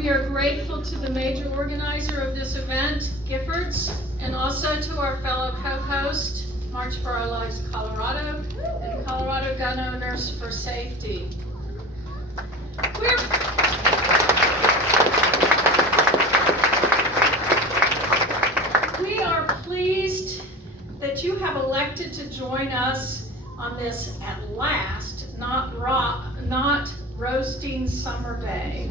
We are grateful to the major organizer of this event, Giffords, and also to our fellow co-host, March for Our Lives Colorado, and Colorado Gun Owners for Safety. We are pleased that you have elected to join us on this, at last, not roasting summer day.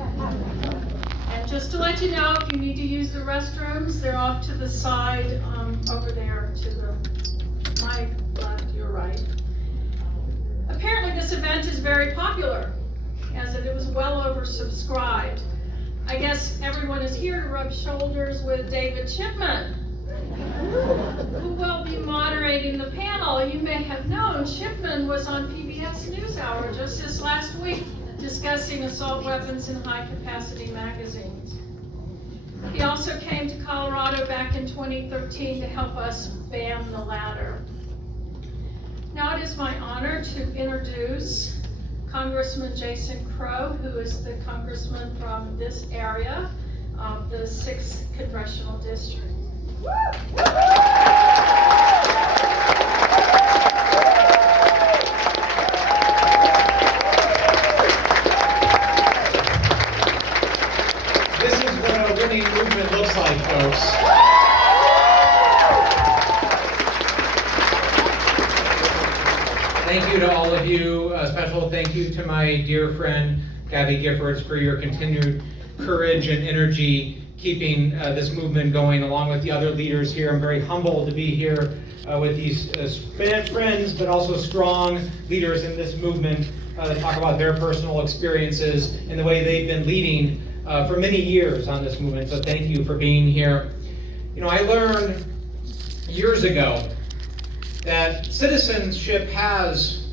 And just to let you know, if you need to use the restrooms, they're off to the side, over there to my left, your right. Apparently this event is very popular, as it was well oversubscribed. I guess everyone is here to rub shoulders with David Chipman, who will be moderating the panel. You may have known Chipman was on PBS NewsHour just this last week discussing assault weapons in high-capacity magazines. He also came to Colorado back in 2013 to help us ban the latter. Now it is my honor to introduce Congressman Jason Crow, who is the congressman from this area of the 6th Congressional District. This is what a winning movement looks like, folks. Thank you to all of you. A special thank you to my dear friend, Gabby Giffords, for your continued courage and energy keeping this movement going along with the other leaders here. I'm very humbled to be here with these friends, but also strong leaders in this movement to talk about their personal experiences and the way they've been leading for many years on this movement. So thank you for being here. You know, I learned years ago that citizenship has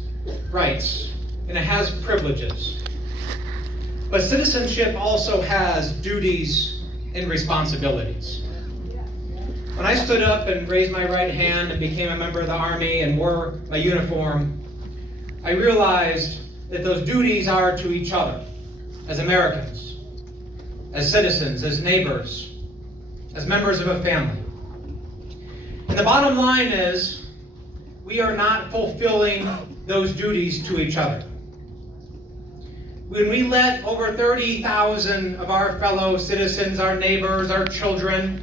rights and it has privileges. But citizenship also has duties and responsibilities. When I stood up and raised my right hand and became a member of the Army and wore my uniform, I realized that those duties are to each other, as Americans, as citizens, as neighbors, as members of a family. And the bottom line is, we are not fulfilling those duties to each other. When we let over 30,000 of our fellow citizens, our neighbors, our children,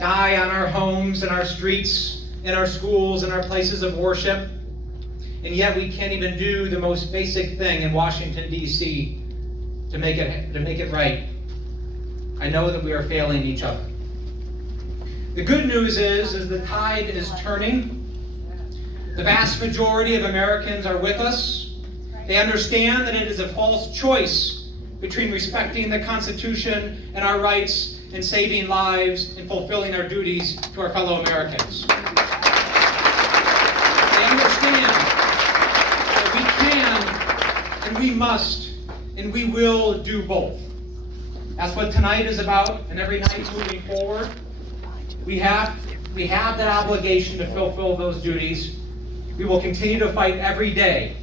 die on our homes and our streets, in our schools and our places of worship, and yet we can't even do the most basic thing in Washington, D.C. to make it right, I know that we are failing each other. The good news is the tide is turning. The vast majority of Americans are with us. They understand that it is a false choice between respecting the Constitution and our rights and saving lives and fulfilling our duties to our fellow Americans. They understand that we can and we must and we will do both. That's what tonight is about, and every night moving forward. We have that obligation to fulfill those duties. We will continue to fight every day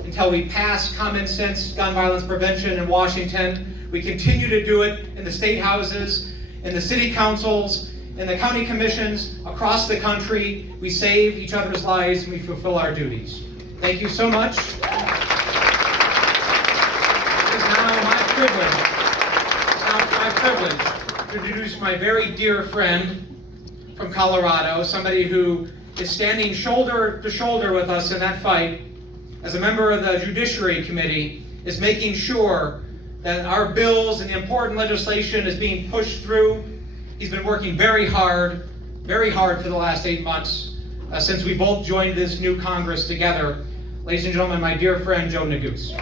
until we pass common sense gun violence prevention in Washington. We continue to do it in the state houses, in the city councils, in the county commissions across the country. We save each other's lives and we fulfill our duties. Thank you so much. It is now my privilege to introduce my very dear friend from Colorado, somebody who is standing shoulder to shoulder with us in that fight, as a member of the Judiciary Committee, is making sure that our bills and the important legislation is being pushed through. He's been working very hard for the last 8 months since we both joined this new Congress together. Ladies and gentlemen, my dear friend, Joe Neguse.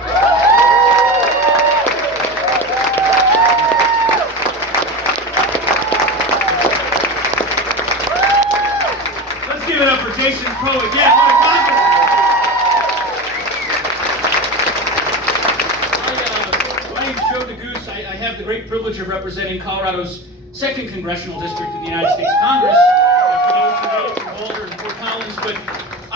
Let's give it up for Jason Crow again. What a congressman! My name is Joe Neguse. I have the great privilege of representing Colorado's 2nd Congressional District in the United States Congress. For those who know, from Boulder and Fort Collins, but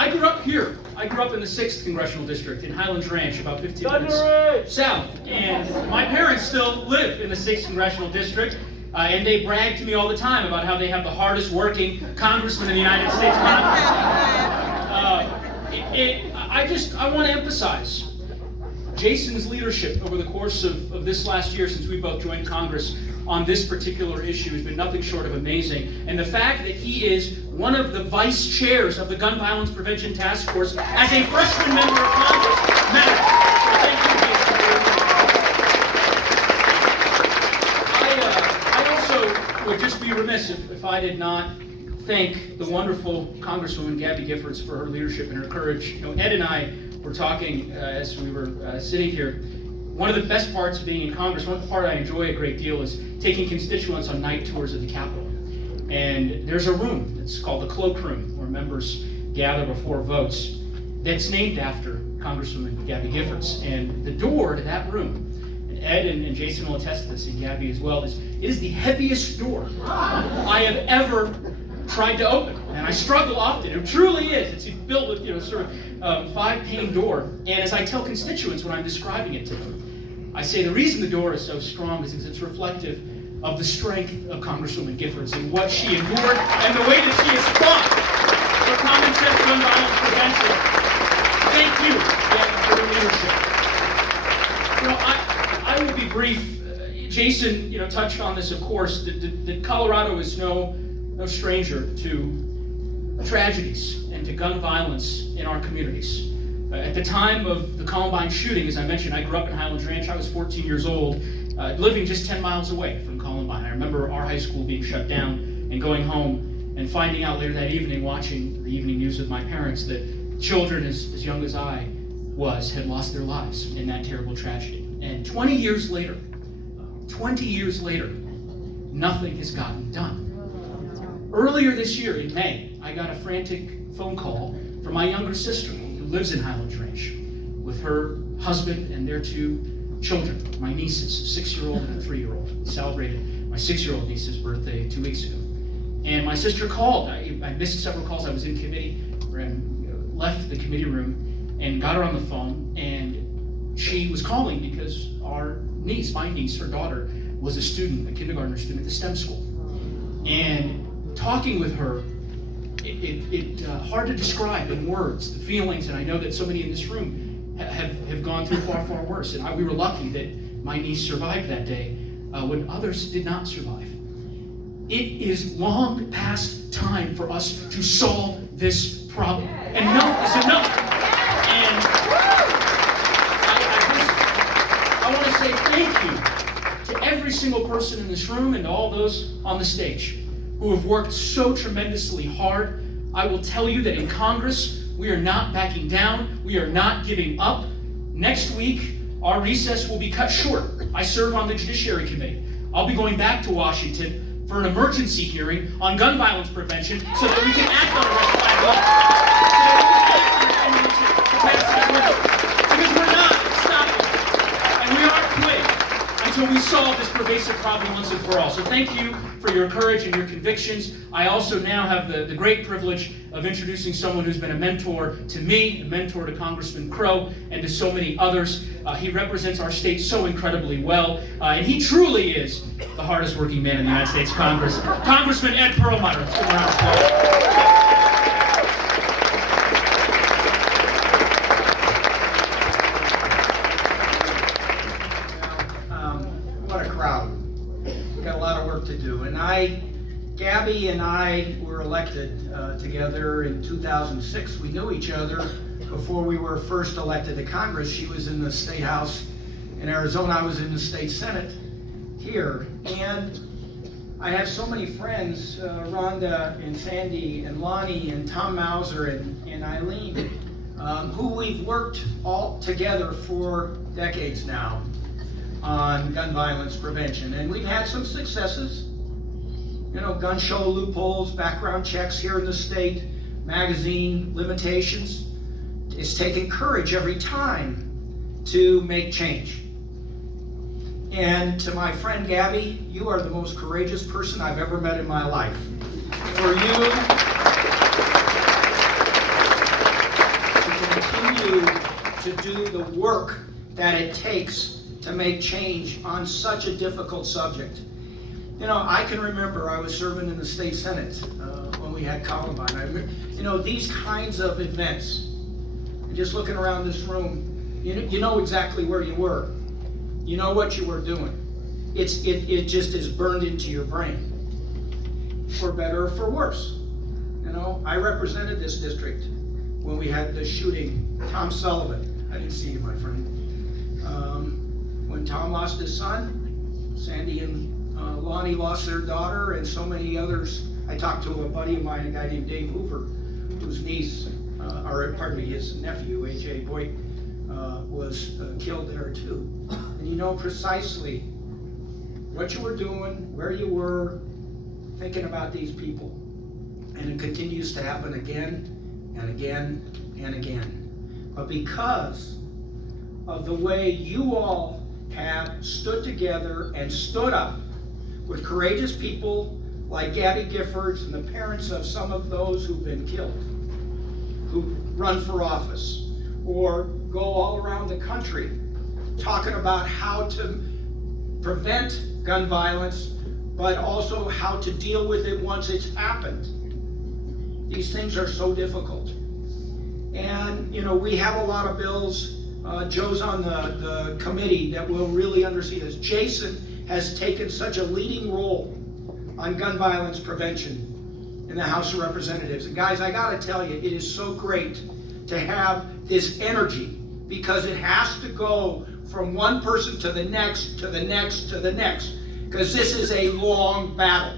I grew up here. I grew up in the 6th Congressional District in Highlands Ranch, about 15 minutes south. And my parents still live in the 6th Congressional District. And they brag to me all the time about how they have the hardest working congressman in the United States Congress. I want to emphasize Jason's leadership over the course of this last year since we both joined Congress on this particular issue has been nothing short of amazing. And the fact that he is one of the vice chairs of the Gun Violence Prevention Task Force as a freshman member of Congress matters. So thank you, Jason. I also would just be remiss if I did not thank the wonderful Congresswoman Gabby Giffords for her leadership and her courage. You know, Ed and I were talking as we were sitting here. One of the best parts of being in Congress, one part I enjoy a great deal, is taking constituents on night tours of the Capitol. And there's a room, it's called the cloak room, where members gather before votes, that's named after Congresswoman Gabby Giffords. And the door to that room, and Ed and Jason will attest to this, and Gabby as well, it is the heaviest door I have ever tried to open, and I struggle often. It truly is. It's built with, sort of 5-pane door. And as I tell constituents when I'm describing it to them, I say the reason the door is so strong is because it's reflective of the strength of Congresswoman Giffords and what she endured and the way that she has fought for common sense gun violence prevention. Thank you, Gabby, for your leadership. I will be brief. Jason, touched on this, of course, that Colorado is no stranger to tragedies and to gun violence in our communities. At the time of the Columbine shooting, as I mentioned, I grew up in Highlands Ranch. I was 14 years old, living just 10 miles away from Columbine. I remember our high school being shut down and going home and finding out later that evening, watching the evening news with my parents, that children as young as I was had lost their lives in that terrible tragedy. And 20 years later, nothing has gotten done. Earlier this year, in May, I got a frantic phone call from my younger sister, who lives in Highlands Ranch, with her husband and their 2 children, my nieces, a 6-year-old and a 3-year-old. We celebrated my 6-year-old niece's birthday 2 weeks ago. And my sister called. I missed several calls. I was in committee, and left the committee room, and got her on the phone, and she was calling because our niece, my niece, her daughter, was a student, a kindergartner student at the STEM school. And talking with her, it hard to describe in words the feelings, and I know that so many in this room have gone through far, far worse. And we were lucky that my niece survived that day when others did not survive. It is long past time for us to solve this problem. Enough is enough. And I want to say thank you to every single person in this room and to all those on the stage who have worked so tremendously hard. I will tell you that in Congress, we are not backing down. We are not giving up. Next week, our recess will be cut short. I serve on the Judiciary Committee. I'll be going back to Washington for an emergency hearing on gun violence prevention so that we can act on a red flag law. Because we're not stopping. And we aren't quitting until we solve this pervasive problem once and for all. So thank you for your courage and your convictions. I also now have the great privilege of introducing someone who's been a mentor to me, a mentor to Congressman Crow, and to so many others. He represents our state so incredibly well, and he truly is the hardest working man in the United States Congress. Congressman Ed Perlmutter. Let's give him a round of applause. What a crowd. We've got a lot of work to do. And Gabby and I were elected together in 2006. We knew each other before we were first elected to Congress. She was in the State House in Arizona. I was in the State Senate here. And I have so many friends, Rhonda and Sandy and Lonnie and Tom Mauser and Eileen, who we've worked all together for decades now on gun violence prevention. And we've had some successes. Gun show loopholes, background checks here in the state, magazine limitations. It's taken courage every time to make change. And to my friend Gabby, you are the most courageous person I've ever met in my life. For you, continue to do the work that it takes to make change on such a difficult subject. You know, I can remember I was serving in the state senate when we had Columbine. These kinds of events, and just looking around this room, you know exactly where you were. You know what you were doing. It just is burned into your brain, for better or for worse. I represented this district when we had the shooting. Tom Sullivan, I didn't see you, my friend. When Tom lost his son, Sandy and Lonnie lost their daughter, and so many others. I talked to a buddy of mine, a guy named Dave Hoover, whose niece, his nephew, A.J. Boyd, was killed there too. And you know precisely what you were doing, where you were, thinking about these people. And it continues to happen again and again and again. But because of the way you all have stood together and stood up with courageous people like Gabby Giffords and the parents of some of those who've been killed, who run for office, or go all around the country talking about how to prevent gun violence, but also how to deal with it once it's happened. These things are so difficult. And, we have a lot of bills. Joe's on the committee that will really undersee this. Jason has taken such a leading role on gun violence prevention in the House of Representatives. And guys, I gotta tell you, it is so great to have this energy, because it has to go from one person to the next, to the next, to the next. Because this is a long battle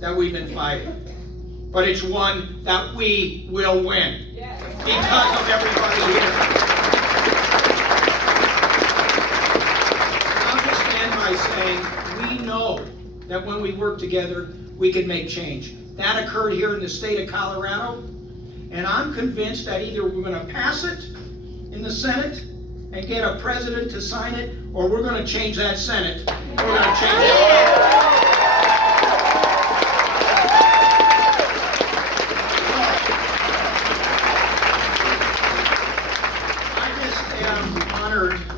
that we've been fighting. But it's one that we will win because of everybody here. I'll just end by saying we know that when we work together, we can make change. That occurred here in the state of Colorado, and I'm convinced that either we're going to pass it in the Senate and get a president to sign it, or we're going to change that Senate. We're going to change it.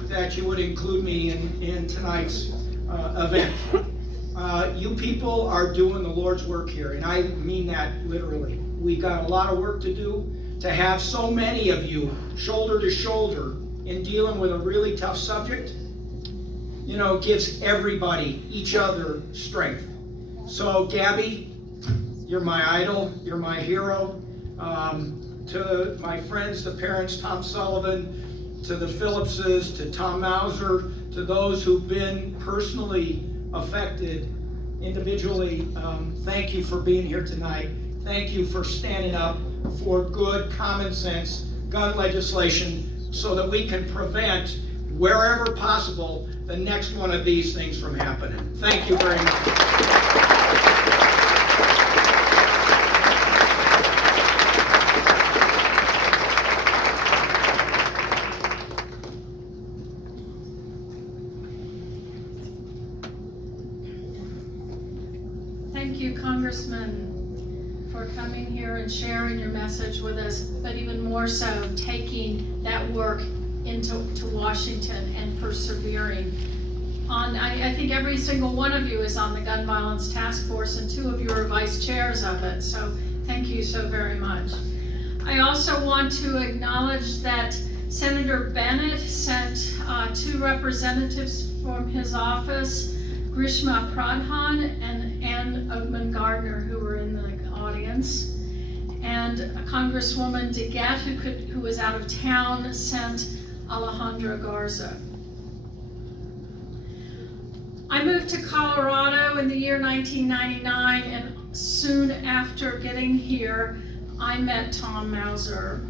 That you would include me in tonight's event. You people are doing the Lord's work here, and I mean that literally. We've got a lot of work to do. To have so many of you shoulder to shoulder in dealing with a really tough subject, gives everybody, each other, strength. So Gabby, you're my idol, you're my hero. To my friends, the parents, Tom Sullivan, to the Phillipses, to Tom Mauser, to those who've been personally affected individually, thank you for being here tonight. Thank you for standing up for good, common sense gun legislation so that we can prevent, wherever possible, the next one of these things from happening. Thank you very much. Thank you, Congressman, for coming here and sharing your message with us, but even more so, taking that work into Washington and persevering. I think every single one of you is on the Gun Violence Task Force, and 2 of you are vice chairs of it, so thank you so very much. I also want to acknowledge that Senator Bennett sent 2 representatives from his office, Grishma Pradhan and Ann Oatman Gardner, who were in the audience. And Congresswoman DeGette, who was out of town, sent Alejandra Garza. I moved to Colorado in the year 1999, and soon after getting here, I met Tom Mauser.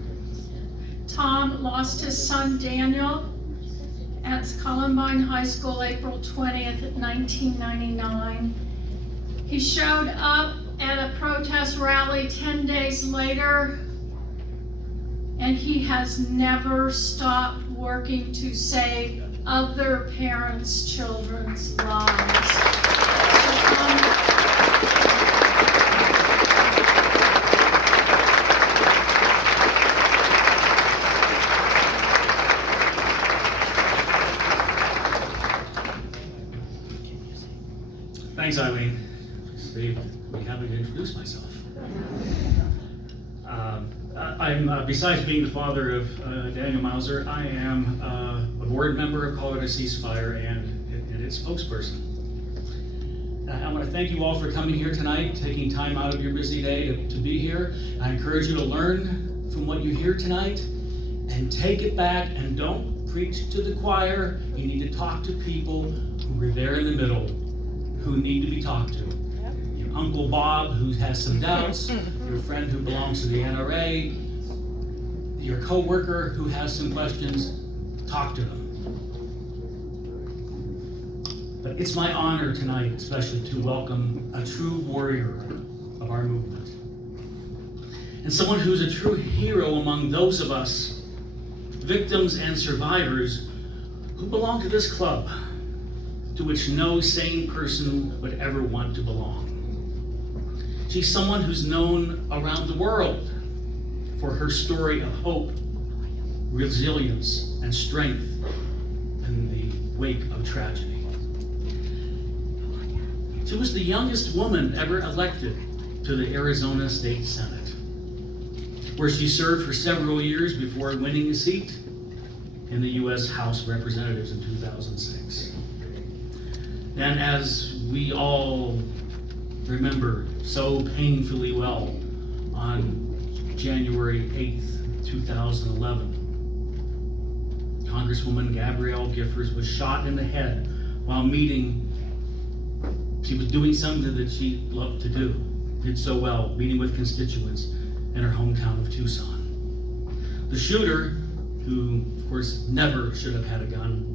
Tom lost his son Daniel at Columbine High School, April 20th, 1999. He showed up at a protest rally 10 days later, and he has never stopped working to save other parents' children's lives. be happy to introduce myself. I'm, besides being the father of Daniel Mauser, I am a board member of Colorado Ceasefire and its spokesperson. I want to thank you all for coming here tonight, taking time out of your busy day to be here. I encourage you to learn from what you hear tonight and take it back, and don't preach to the choir. You need to talk to people who are there in the middle, who need to be talked to. Your Uncle Bob, who has some doubts, your friend who belongs to the NRA, your coworker who has some questions, talk to them. But it's my honor tonight, especially, to welcome a true warrior of our movement, and someone who's a true hero among those of us, victims and survivors, who belong to this club, to which no sane person would ever want to belong. She's someone who's known around the world for her story of hope, resilience, and strength in the wake of tragedy. She was the youngest woman ever elected to the Arizona State Senate, where she served for several years before winning a seat in the U.S. House of Representatives in 2006. And as we all remember so painfully well, on January 8th, 2011, Congresswoman Gabrielle Giffords was shot in the head while meeting. She was doing something that she loved to do, did so well, meeting with constituents in her hometown of Tucson. The shooter, who of course never should have had a gun,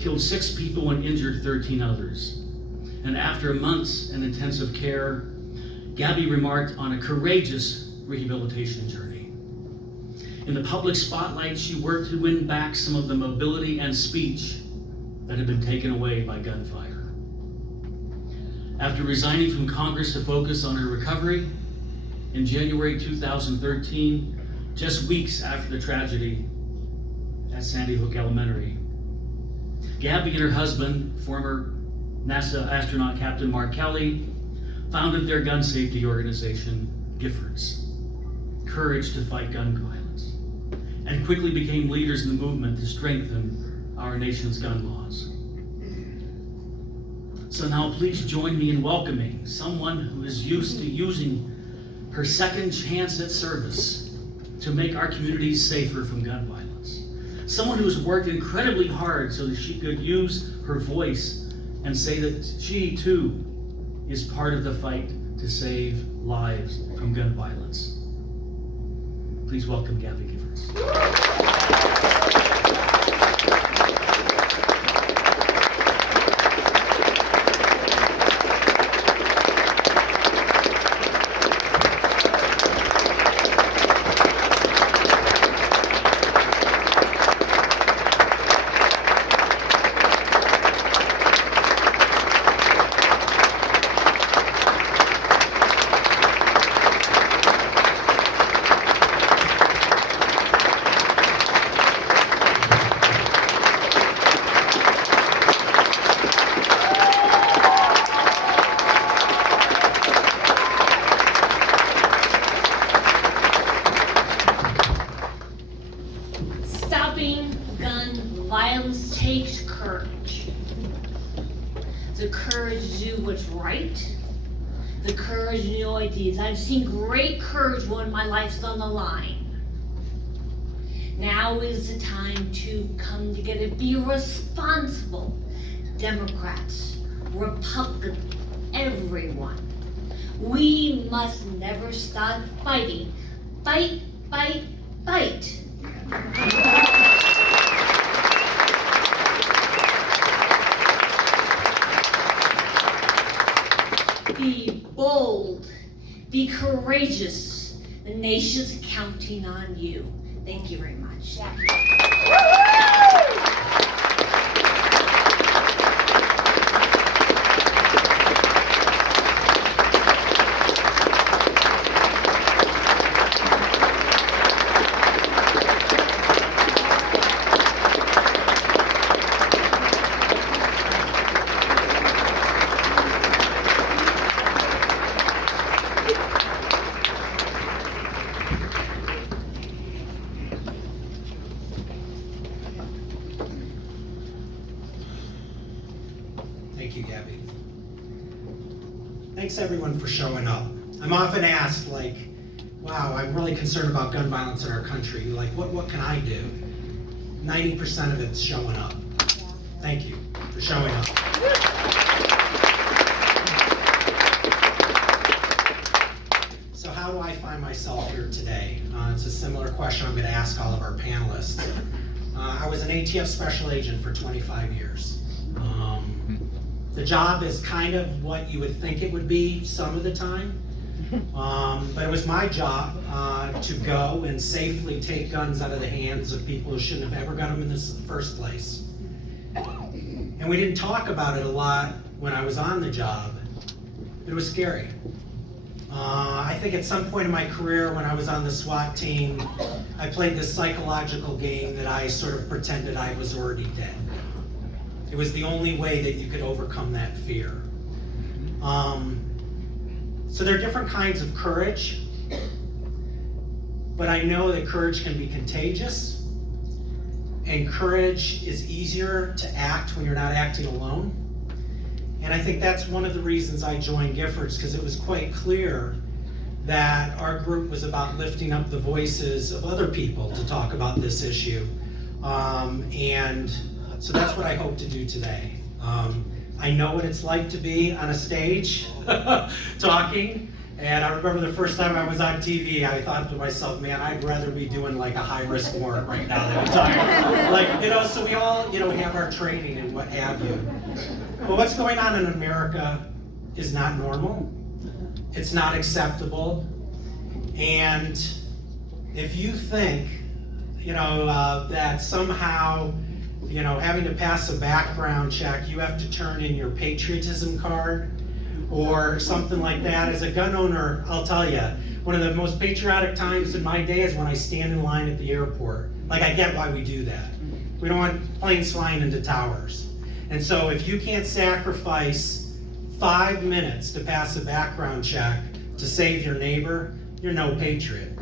killed 6 people and injured 13 others. And after months in intensive care, Gabby remarked on a courageous rehabilitation journey. In the public spotlight, she worked to win back some of the mobility and speech that had been taken away by gunfire. After resigning from Congress to focus on her recovery, in January 2013, just weeks after the tragedy at Sandy Hook Elementary, Gabby and her husband, former NASA astronaut Captain Mark Kelly, founded their gun safety organization, Giffords, Courage to Fight Gun Violence, and quickly became leaders in the movement to strengthen our nation's gun laws. So now please join me in welcoming someone who is used to using her second chance at service to make our communities safer from gun violence. Someone who has worked incredibly hard so that she could use her voice and say that she too is part of the fight to save lives from gun violence. Please welcome Gabby Giffords. Stopping gun violence takes courage. The courage to do what's right. The courage to know ideas. I've seen great courage when my life's on the line. Now is the time to come together, be responsible. Democrats, Republicans, everyone. We must never stop fighting. Fight, fight, fight. Be bold, be courageous. The nation's counting on you. Thank you very much. everyone for showing up. I'm often asked, like, wow, I'm really concerned about gun violence in our country. Like, what can I do? 90% of it's showing up. Thank you for showing up. So how do I find myself here today? It's a similar question I'm going to ask all of our panelists. I was an ATF special agent for 25 years. The job is kind of what you would think it would be some of the time. But it was my job to go and safely take guns out of the hands of people who shouldn't have ever got them in the first place. And we didn't talk about it a lot when I was on the job. It was scary. I think at some point in my career when I was on the SWAT team, I played this psychological game that I sort of pretended I was already dead. It was the only way that you could overcome that fear. So there are different kinds of courage, but I know that courage can be contagious, and courage is easier to act when you're not acting alone. And I think that's one of the reasons I joined Giffords, because it was quite clear that our group was about lifting up the voices of other people to talk about this issue. And so that's what I hope to do today. I know what it's like to be on a stage talking, and I remember the first time I was on TV, I thought to myself, man, I'd rather be doing like a high-risk warrant right now than talking. Like, you know, so we all, you know, have our training and what have you. But what's going on in America is not normal. It's not acceptable. And if you think, you know, that somehow, you know, having to pass a background check, you have to turn in your patriotism card or something like that. As a gun owner, I'll tell you, one of the most patriotic times in my day is when I stand in line at the airport. Like, I get why we do that. We don't want planes flying into towers. And so if you can't sacrifice 5 minutes to pass a background check to save your neighbor, you're no patriot.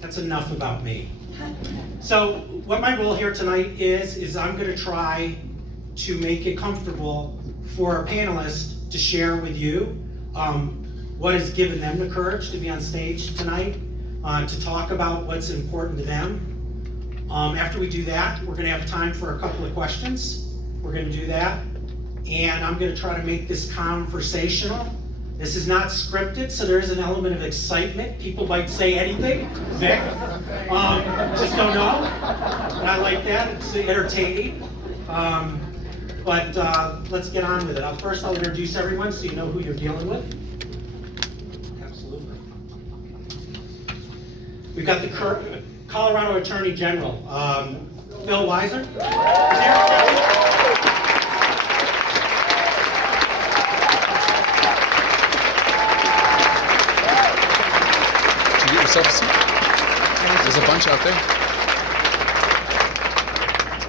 That's enough about me. So what my role here tonight is I'm going to try to make it comfortable for our panelists to share with you what has given them the courage to be on stage tonight, to talk about what's important to them. After we do that, we're going to have time for a couple of questions. We're going to do that. And I'm going to try to make this conversational. This is not scripted, so there is an element of excitement. People might say anything. Vic, just don't know. And I like that. It's entertaining. But let's get on with it. First, I'll introduce everyone so you know who you're dealing with. Absolutely. We've got the Colorado Attorney General, Bill Weiser. Is there? Yourself a seat. There's a bunch out there.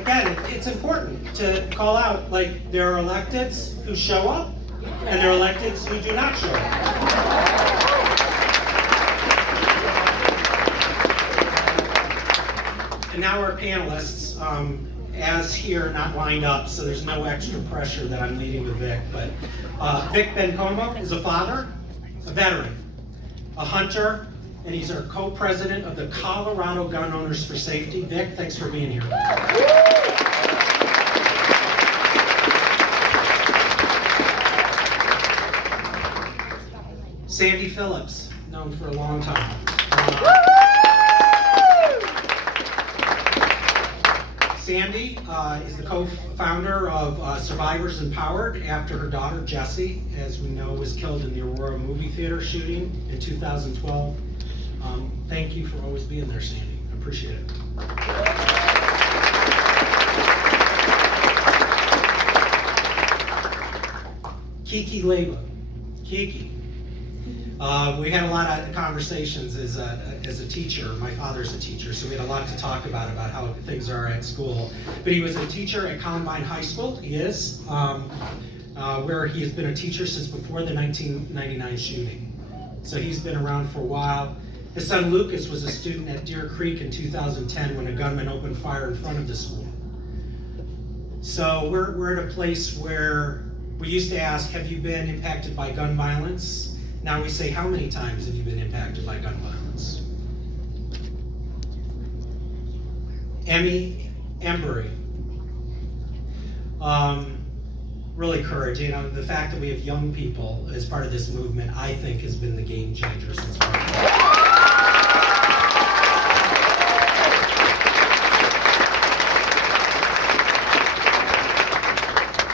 Again, it's important to call out, like, there are electeds who show up, and there are electeds who do not show up. And now our panelists, as here, not lined up, so there's no extra pressure that I'm leading with Vic, but Vic Bencomo is a father, a veteran, a hunter, and he's our co-president of the Colorado Gun Owners for Safety. Vic, thanks for being here. Sandy Phillips, known for a long time. Sandy is the co-founder of Survivors Empowered after her daughter Jessie, as we know, was killed in the Aurora movie theater shooting in 2012. Thank you for always being there, Sandy. I appreciate it. Kiki Leyva. Kiki. We had a lot of conversations as a teacher. My father's a teacher, so we had a lot to talk about how things are at school. But he was a teacher at Columbine High School. He is, where he has been a teacher since before the 1999 shooting. So he's been around for a while. His son Lucas was a student at Deer Creek in 2010 when a gunman opened fire in front of the school. So we're at a place where we used to ask, have you been impacted by gun violence? Now we say, how many times have you been impacted by gun violence? Emmy Embury. Really courage. You know, the fact that we have young people as part of this movement, I think, has been the game changer since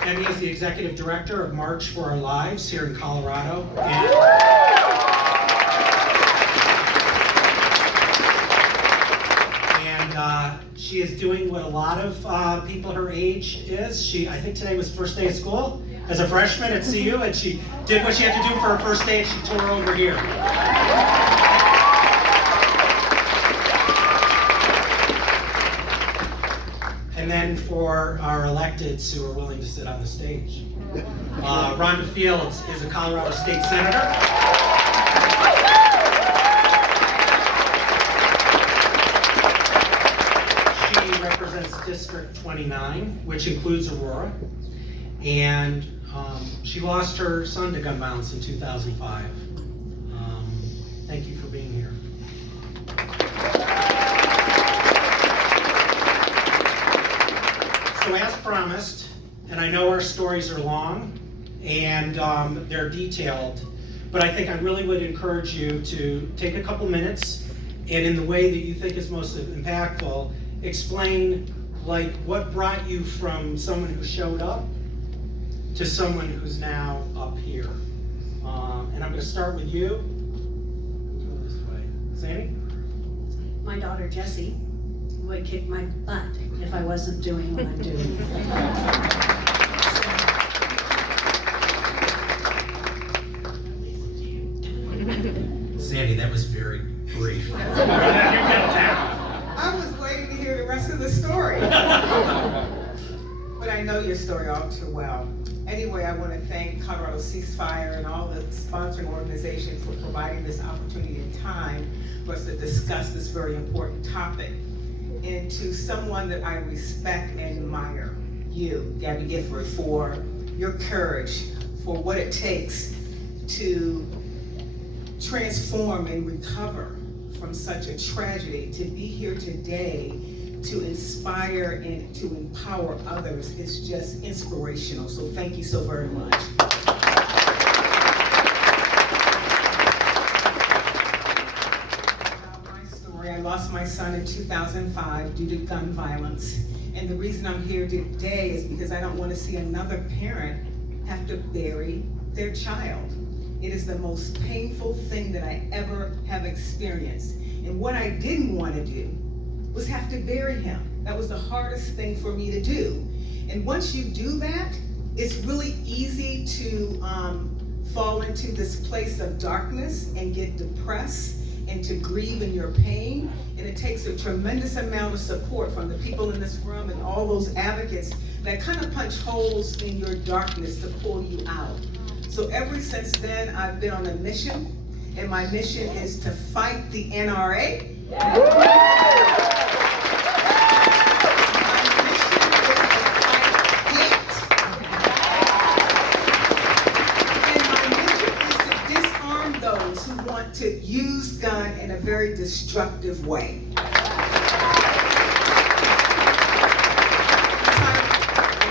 Emmy is the executive director of March for Our Lives here in Colorado. She is doing what a lot of people her age is. I think today was first day of school as a freshman at CU, and she did what she had to do for her first day, and she tore over here. And then for our electeds who are willing to sit on the stage. Rhonda Fields is a Colorado State Senator. Represents District 29, which includes Aurora, and she lost her son to gun violence in 2005. Thank you for being here. So as promised, and I know our stories are long and they're detailed, but I think I really would encourage you to take a couple minutes and in the way that you think is most impactful, explain like what brought you from someone who showed up to someone who's now up here. And I'm going to start with you. Go this way. Sandy? My daughter Jessie would kick my butt if I wasn't doing what I'm doing. Sandy, that was very brief. I was waiting to hear the rest of the story. But I know your story all too well. Anyway, I want to thank Colorado Ceasefire and all the sponsoring organizations for providing this opportunity and time for us to discuss this very important topic. And to someone that I respect and admire, you, Gabby Gifford, for your courage, for what it takes to transform and recover from such a tragedy. To be here today to inspire and to empower others is just inspirational. So thank you so very much. My story, I lost my son in 2005 due to gun violence. And the reason I'm here today is because I don't want to see another parent have to bury their child. It is the most painful thing that I ever have experienced. And what I didn't want to do was have to bury him. That was the hardest thing for me to do. And once you do that, it's really easy to fall into this place of darkness and get depressed and to grieve in your pain. And it takes a tremendous amount of support from the people in this room and all those advocates that kind of punch holes in your darkness to pull you out. So ever since then, I've been on a mission, and my mission is to fight the NRA. My mission is to fight hate. And my mission is to disarm those who want to use gun in a very destructive way. I'm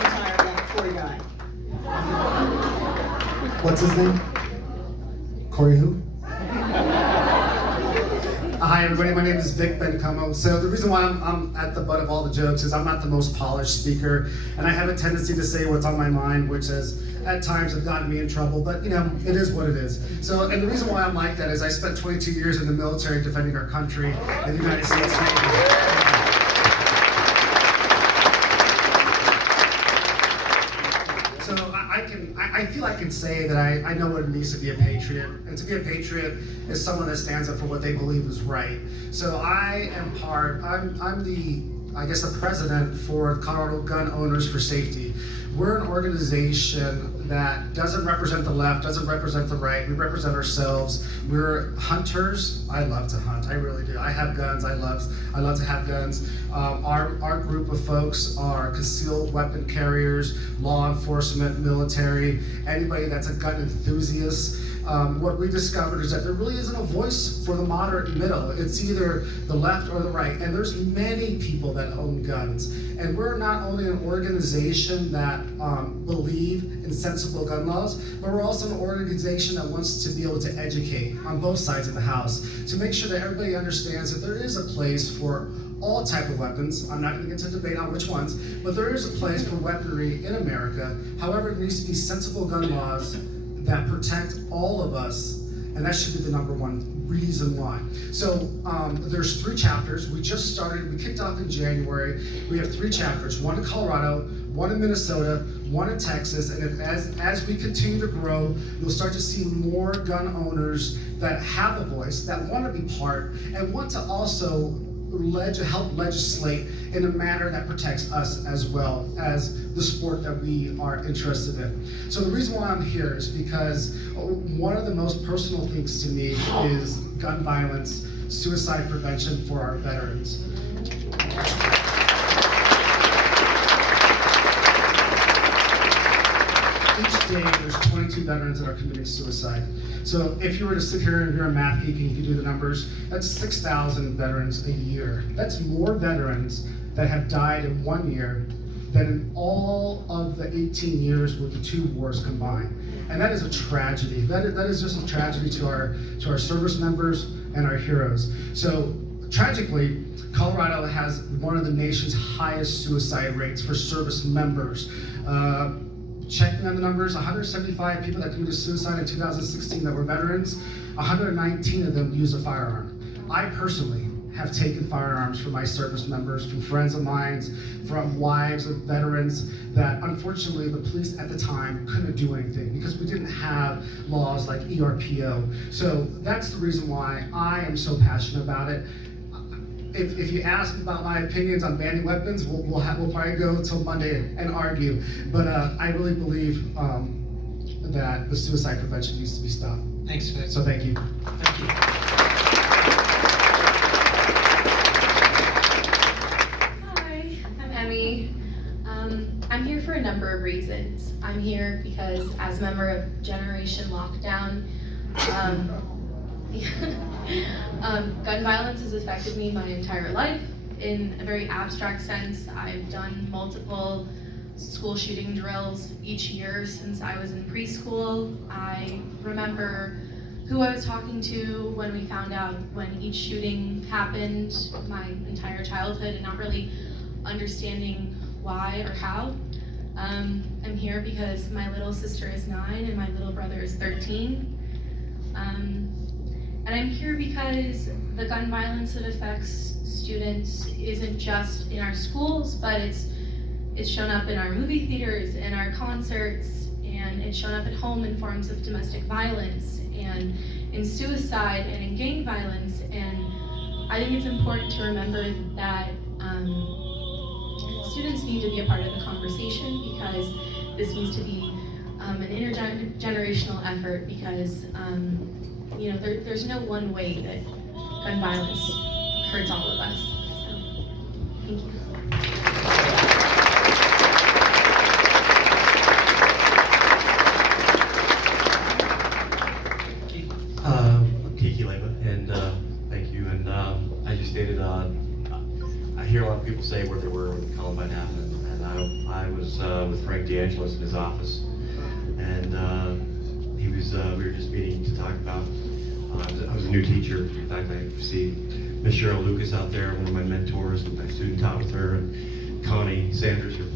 tired of Corey guy. What's his name? Corey who? Hi everybody, my name is Vic Bencomo. So the reason why I'm at the butt of all the jokes is I'm not the most polished speaker, and I have a tendency to say what's on my mind, which has at times have gotten me in trouble, but you know, it is what it is. So, and the reason why I'm like that is I spent 22 years in the military defending our country and the United States Navy. I feel I can say that I know what it means to be a patriot, and to be a patriot is someone that stands up for what they believe is right. So I'm the, I guess, the president for Colorado Gun Owners for Safety, We're an organization that doesn't represent the left, doesn't represent the right. We represent ourselves. We're hunters. I love to hunt. I really do. I have guns. I love to have guns. Our group of folks are concealed weapon carriers, law enforcement, military, anybody that's a gun enthusiast. What we discovered is that there really isn't a voice for the moderate middle. It's either the left or the right. And there's many people that own guns. And we're not only an organization that believe in sensible gun laws, but we're also an organization that wants to be able to educate on both sides of the house to make sure that everybody understands that there is a place for all type of weapons. I'm not going to get into debate on which ones, but there is a place for weaponry in America. However, there needs to be sensible gun laws that protect all of us, and that should be the number one reason why. So there's 3 chapters. We just started, we kicked off in January. We have 3 chapters, one in Colorado, one in Minnesota, one in Texas, and as we continue to grow, you'll start to see more gun owners that have a voice, that want to be part, and want to also help legislate in a manner that protects us as well as the sport that we are interested in. So the reason why I'm here is because one of the most personal things to me is gun violence, suicide prevention for our veterans. Each day, there's 22 veterans that are committing suicide. So if you were to sit here and you're a math geek and you can do the numbers, that's 6,000 veterans a year. That's more veterans that have died in 1 year than in all of the 18 years with the 2 wars combined. And that is a tragedy. That is just a tragedy to our service members and our heroes. So tragically, Colorado has one of the nation's highest suicide rates for service members. Checking on the numbers, 175 people that committed suicide in 2016 that were veterans, 119 of them used a firearm. I personally have taken firearms from my service members, from friends of mine, from wives of veterans that unfortunately the police at the time couldn't do anything because we didn't have laws like ERPO. So that's the reason why I am so passionate about it. If you ask about my opinions on banning weapons, we'll probably go until Monday and argue. But I really believe that the suicide prevention needs to be stopped. Thanks, Vic. So thank you. Thank you. Hi, I'm Emmy. I'm here for a number of reasons. I'm here because as a member of Generation Lockdown, gun violence has affected me my entire life. In a very abstract sense, I've done multiple school shooting drills each year since I was in preschool. I remember who I was talking to when we found out when each shooting happened my entire childhood and not really understanding why or how. I'm here because my little sister is 9 and my little brother is 13. And I'm here because the gun violence that affects students isn't just in our schools, but it's shown up in our movie theaters, in our concerts, and it's shown up at home in forms of domestic violence, and in suicide, and in gang violence. And I think it's important to remember that students need to be a part of the conversation because this needs to be an intergenerational effort because there's no one way that gun violence hurts all of us. So, thank you. I'm Kiki Leva, and thank you. And I just stated, I hear a lot of people say where they were when Columbine happened, and I was with Frank DeAngelis in his office, and we were just meeting to talk about. I was a new teacher. In fact, I see Miss Cheryl Lucas out there, one of my mentors, my student taught with her, and Connie Sanders, her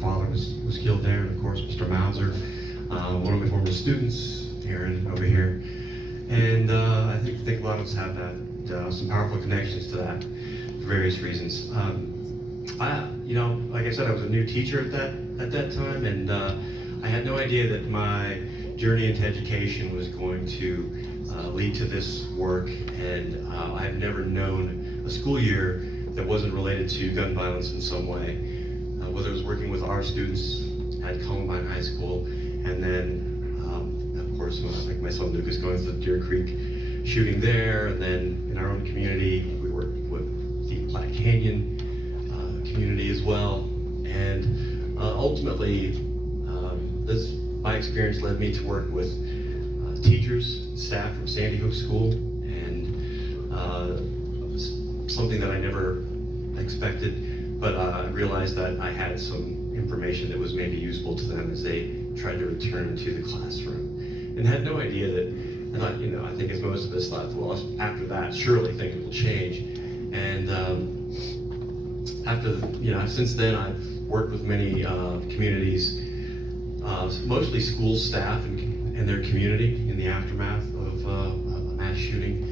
father was killed there, and of course Mr. Mauser, one of my former students, Aaron, over here. And I think a lot of us have that, some powerful connections to that for various reasons. Like I said, I was a new teacher at that time, and I had no idea that my journey into education was going to lead to this work, and I've never known a school year that wasn't related to gun violence in some way. whether it was working with our students at Columbine High School, and then, of course, like my son Luke is going to the Deer Creek shooting there, and then in our own community, we work with the Black Canyon community as well. And ultimately, my experience led me to work with teachers, staff from Sandy Hook School, and something that I never expected, but I realized that I had some information that was maybe useful to them as they tried to return to the classroom, and had no idea that. I think as most of us thought, well, after that, surely things will change. And since then, I've worked with many communities, mostly school staff and their community in the aftermath of a mass shooting.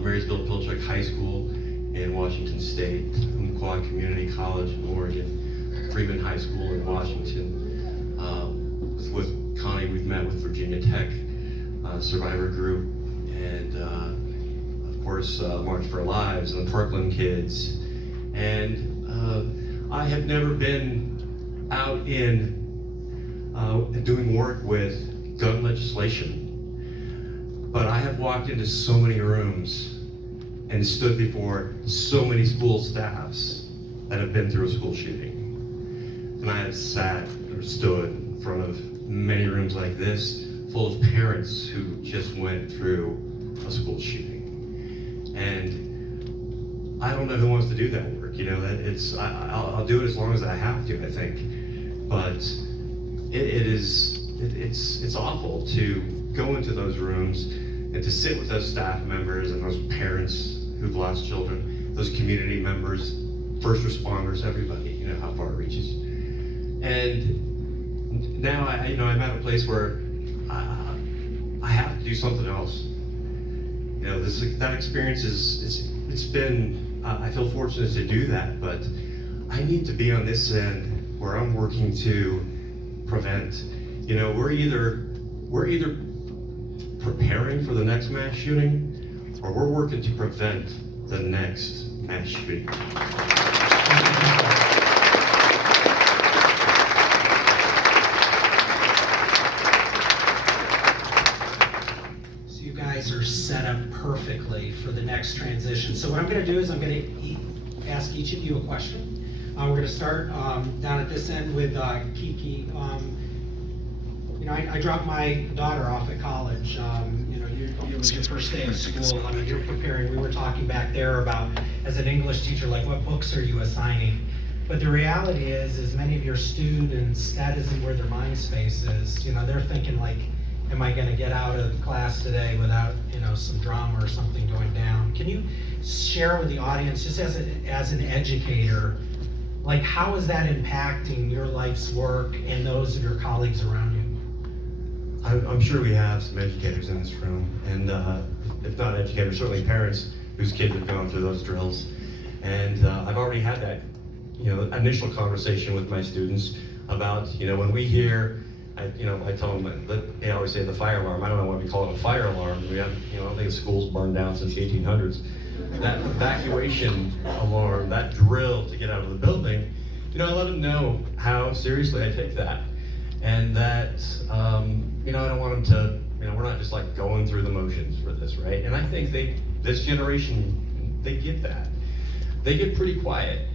Marysville Pilchuck High School in Washington State, Umpqua Community College in Oregon, Freeman High School in Washington. With Connie, we've met with Virginia Tech Survivor Group, and of course March for Our Lives and the Parkland Kids. And I have never been out in doing work with gun legislation, but I have walked into so many rooms and stood before so many school staffs that have been through a school shooting. And I have sat or stood in front of many rooms like this full of parents who just went through a school shooting. And I don't know who wants to do that work. I'll do it as long as I have to, I think. But it's awful to go into those rooms and to sit with those staff members and those parents who've lost children, those community members, first responders, everybody, how far it reaches. And now I'm at a place where I have to do something else. That experience it's been, I feel fortunate to do that, but I need to be on this end where I'm working to prevent. We're either preparing for the next mass shooting, or we're working to prevent the next mass shooting. Are set up perfectly for the next transition. So what I'm going to do is I'm going to ask each of you a question. We're going to start down at this end with Kiki. I dropped my daughter off at college. It was your first day of school. You're preparing. We were talking back there about, as an English teacher, like what books are you assigning? But the reality is many of your students, that isn't where their mind space is. They're thinking like, am I going to get out of class today without, some drama or something going down? Can you share with the audience, just as an educator, like how is that impacting your life's work and those of your colleagues around you? I'm sure we have some educators in this room, and if not educators, certainly parents whose kids have gone through those drills. And I've already had that, initial conversation with my students about, when we hear. I tell them that they always say the fire alarm. I don't know why we call it a fire alarm. We have, I don't think the school's burned down since the 1800s. That evacuation alarm, that drill to get out of the building, I let them know how seriously I take that, and that, I don't want them to, we're not just like going through the motions for this, right? And I think this generation, they get that. They get pretty quiet,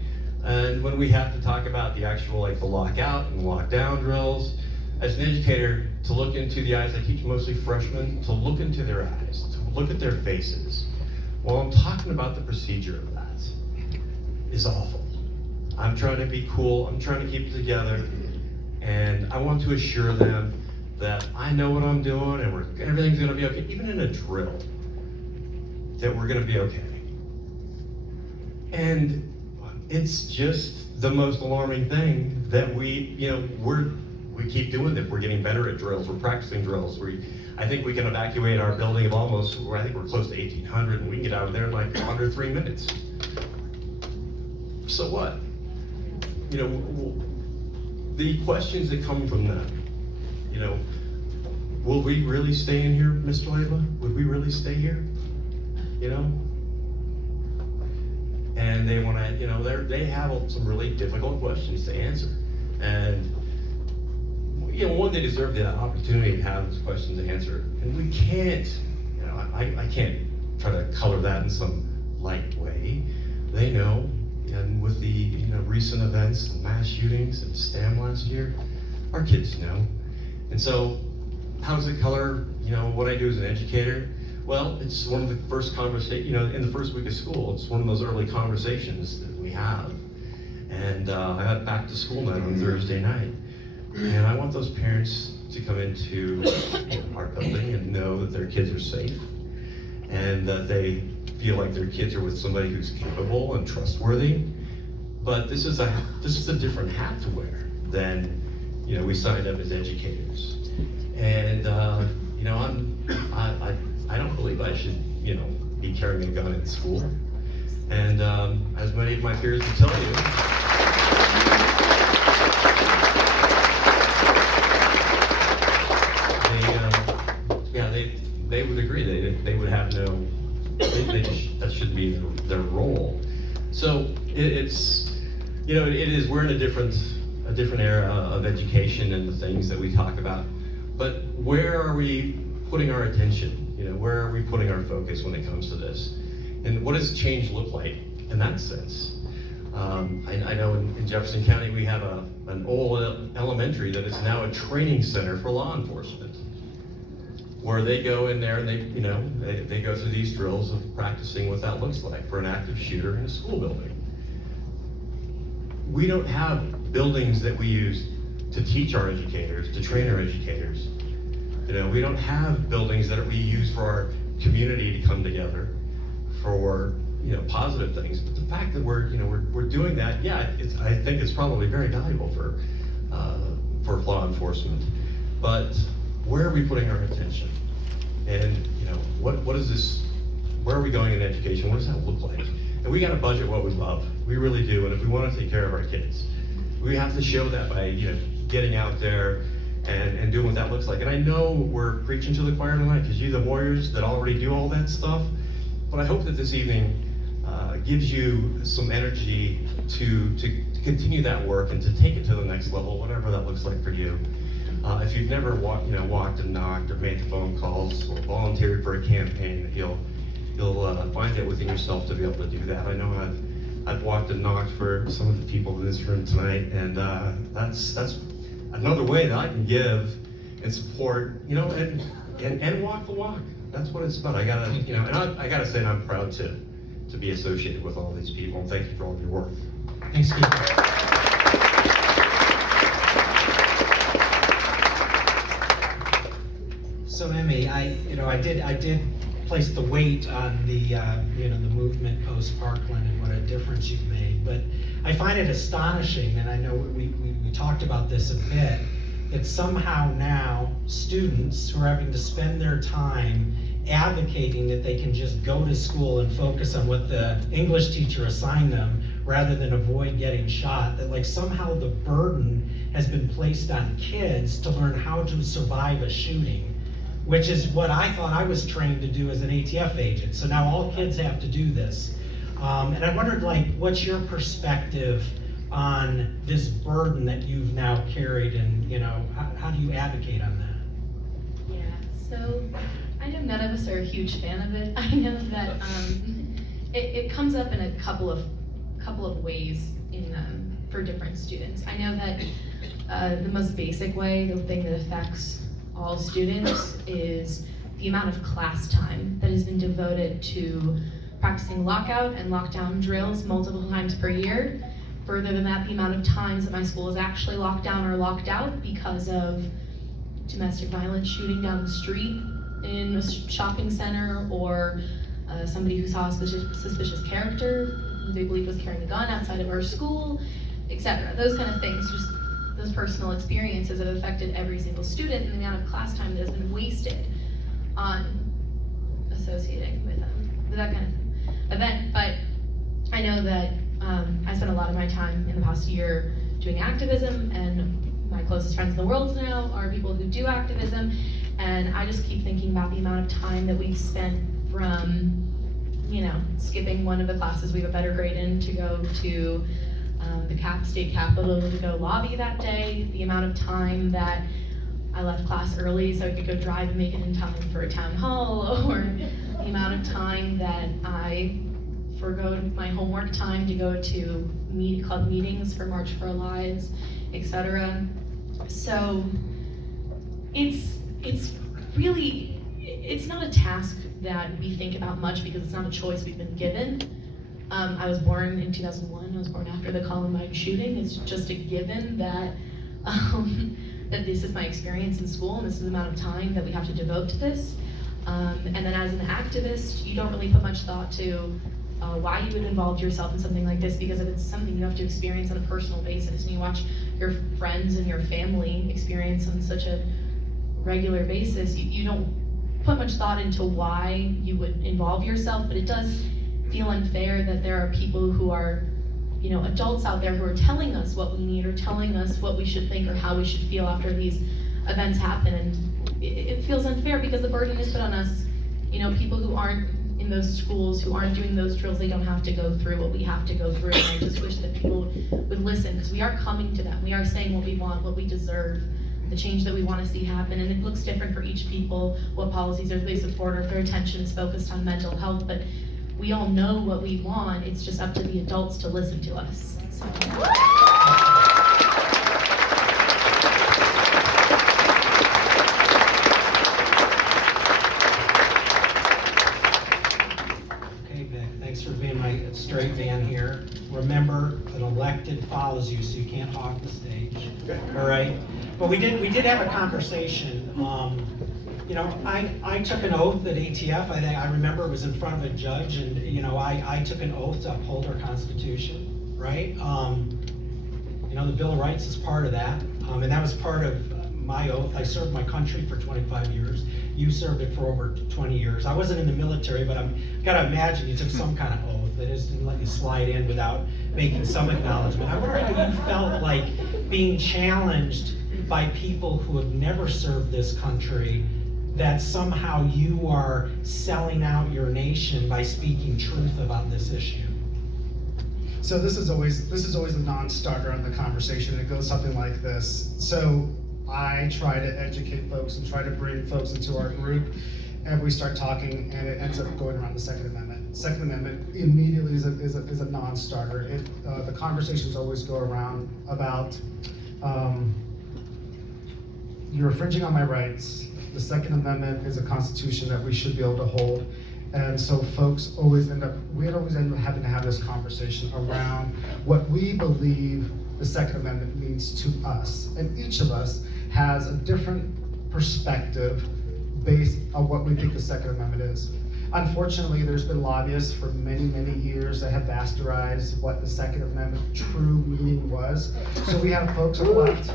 and when we have to talk about the actual the lockout and lockdown drills. As an educator, to look into the eyes, I teach mostly freshmen, to look into their eyes, to look at their faces, while I'm talking about the procedure of that, is awful. I'm trying to be cool, I'm trying to keep it together, and I want to assure them that I know what I'm doing and everything's gonna be okay, even in a drill, that we're gonna be okay. And it's just the most alarming thing that we keep doing that. We're getting better at drills. We're practicing drills. I think we can evacuate our building of I think we're close to 1,800, and we can get out of there in like under 3 minutes. So what? The questions that come from them, will we really stay in here, Mr. Layla? Would we really stay here? And and they want to, they have some really difficult questions to answer. And, one, they deserve the opportunity to have those questions answered. And we can't, I can't try to color that in some light way. They know, and with the, recent events, the mass shootings at STEM last year, our kids know. And so, how does it color, what I do as an educator? Well, it's one of the first conversations, in the first week of school, it's one of those early conversations that we have. And I got back to school night on Thursday night. And I want those parents to come into our building and know that their kids are safe and that they feel like their kids are with somebody who's capable and trustworthy. But this is a different hat to wear than, we signed up as educators. And, I don't believe I should, be carrying a gun in school. And as many of my peers will tell you, they would agree. They would have no. That shouldn't be their role. So it's, it is. We're in a different era of education and the things that we talk about. But where are we putting our attention? Where are we putting our focus when it comes to this? And what does change look like in that sense? I know in Jefferson County we have an old elementary that is now a training center for law enforcement, where they go in there and they go through these drills of practicing what that looks like for an active shooter in a school building. We don't have buildings that we use to teach our educators, to train our educators. We don't have buildings that we use for our community to come together for positive things. But the fact that we're doing that, I think it's probably very valuable for law enforcement. But where are we putting our attention? And what is this? Where are we going in education? What does that look like? And we got to budget what we love. We really do. And if we want to take care of our kids, we have to show that by getting out there and doing what that looks like. And I know we're preaching to the choir tonight because you're the warriors that already do all that stuff. But I hope that this evening gives you some energy to continue that work and to take it to the next level, whatever that looks like for you. If you've never walked and knocked or made the phone calls or volunteered for a campaign, you'll find it within yourself to be able to do that. I know I've walked and knocked for some of the people in this room tonight, and that's another way that I can give and support, and walk the walk. That's what it's about. I gotta say, I'm proud to be associated with all these people. And thank you for all of your work. Thanks, Keith. So Emmy, I did place the weight on the the movement post Parkland and what a difference you've made. But I find it astonishing, and I know we talked about this a bit, that somehow now students who are having to spend their time advocating that they can just go to school and focus on what the English teacher assigned them rather than avoid getting shot, that like somehow the burden has been placed on kids to learn how to survive a shooting, which is what I thought I was trained to do as an ATF agent. So now all kids have to do this. And I wondered, what's your perspective on this burden that you've now carried, and how do you advocate on that? Yeah, so I know none of us are a huge fan of it. I know that it comes up in a couple of ways for different students. I know that the most basic way, the thing that affects all students, is the amount of class time that has been devoted to practicing lockout and lockdown drills multiple times per year. Further than that, the amount of times that my school is actually locked down or locked out because of domestic violence shooting down the street in a shopping center, or somebody who saw a suspicious character who they believed was carrying a gun outside of our school, etc. Those kind of things, just those personal experiences have affected every single student, and the amount of class time that has been wasted on associating with that kind of event. But I know that I spent a lot of my time in the past year doing activism, and my closest friends in the world now are people who do activism, and I just keep thinking about the amount of time that we've spent from skipping one of the classes we have a better grade in to go to the state capitol to go lobby that day, the amount of time that I left class early so I could go drive and make it in time for a town hall, or the amount of time that I forgo my homework time to go to club meetings for March for Our Lives, etc. So it's really, it's not a task that we think about much because it's not a choice we've been given. I was born in 2001, I was born after the Columbine shooting. It's just a given that that this is my experience in school and this is the amount of time that we have to devote to this. And then as an activist, you don't really put much thought to why you would involve yourself in something like this, because if it's something you have to experience on a personal basis and you watch your friends and your family experience on such a regular basis, you don't put much thought into why you would involve yourself. But it does feel unfair that there are people who are, adults out there who are telling us what we need or telling us what we should think or how we should feel after these events happen. And it feels unfair because the burden is put on us. People who aren't in those schools, who aren't doing those drills, they don't have to go through what we have to go through. And I just wish that people would listen, because we are coming to them. We are saying what we want, what we deserve, the change that we want to see happen. And it looks different for each people, what policies they support, or if their attention is focused on mental health. But we all know what we want. It's just up to the adults to listen to us. So. Okay, Vic, thanks for being my straight man here. Remember, an elected follows you, so you can't hog the stage. All right? But we did have a conversation. I took an oath at ATF. I remember it was in front of a judge, and I took an oath to uphold our Constitution, right? The Bill of Rights is part of that, and that was part of my oath. I served my country for 25 years. You served it for over 20 years. I wasn't in the military, but I've got to imagine you took some kind of oath that just didn't let you slide in without making some acknowledgement. I wonder how you felt like being challenged by people who have never served this country, that somehow you are selling out your nation by speaking truth about this issue. So this is always a non-starter in the conversation. It goes something like this. So I try to educate folks and try to bring folks into our group, and we start talking, and it ends up going around the Second Amendment. Second Amendment immediately is a non-starter. The conversations always go around about you're infringing on my rights. The Second Amendment is a constitution that we should be able to hold. And so folks always end up having to have this conversation around what we believe the Second Amendment means to us. And each of us has a different perspective based on what we think the Second Amendment is. Unfortunately, there's been lobbyists for many, many years that have bastardized what the Second Amendment true meaning was. So we have folks on the left.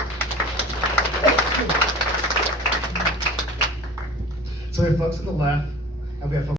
So we have folks on the left, and we have folks